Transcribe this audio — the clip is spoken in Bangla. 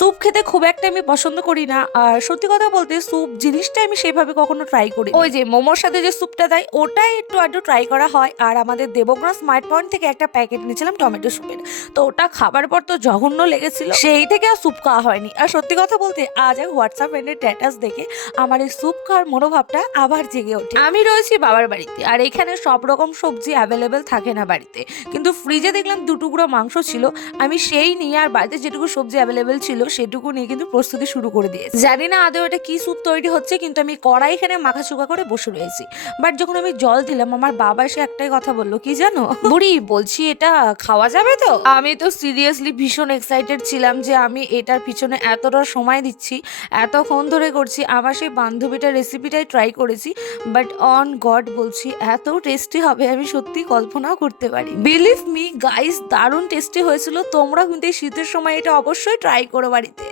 স্যুপ খেতে খুব একটা আমি পছন্দ করি না, আর সত্যি কথা বলতে স্যুপ জিনিসটা আমি সেভাবে কখনো ট্রাই করি। ওই যে মোমোর সাথে যে স্যুপটা দেয় ওটাই একটু আধটু ট্রাই করা হয়। আর আমাদের দেবগ্রাম স্মার্ট পয়েন্ট থেকে একটা প্যাকেট নিয়েছিলাম টমেটো স্যুপের, তো ওটা খাবার পর তো জঘন্য লেগেছিল, সেই থেকে আর স্যুপ খাওয়া হয়নি। আর সত্যি কথা বলতে আজ এক হোয়াটসঅ্যাপ এর স্ট্যাটাস দেখে আমার এই স্যুপ খাওয়ার মনোভাবটা আবার জেগে ওঠে। আমি রয়েছি বাবার বাড়িতে, আর এখানে সব রকম সবজি অ্যাভেলেবেল থাকে না বাড়িতে, কিন্তু ফ্রিজে দেখলাম 2 টুকরো মাংস ছিল। আমি সেই নিয়ে আর বাড়িতে যেটুকু সবজি অ্যাভেলেবেল ছিল সেটুকু নিয়ে কিন্তু প্রস্তুতি শুরু করে দিয়েছি। জানি না আদৌ এটা কি স্যুপ তৈরি হচ্ছে, কিন্তু আমি কড়াই এখানে মাখাচুকা করে বসে রয়েছি। বাট যখন আমি জল দিলাম আমার বাবা এসে একটাই কথা বললো, কি জানো বুড়ি, বলছি এটা খাওয়া যাবে তো? আমি তো সিরিয়াসলি ভীষণ এক্সাইটেড ছিলাম যে আমি এটার পিছনে এতটা সময় দিচ্ছি, এতক্ষণ ধরে করছি। আমার সেই বান্ধবীটার রেসিপিটাই ট্রাই করেছি, বাট অন গড বলছি এত টেস্টি হবে আমি সত্যি কল্পনাও করতে পারি। বিলিভ মি গাইস, দারুণ টেস্টি হয়েছিল। তোমরা কিন্তু এই শীতের সময় এটা অবশ্যই ট্রাই করো বাড়িতে।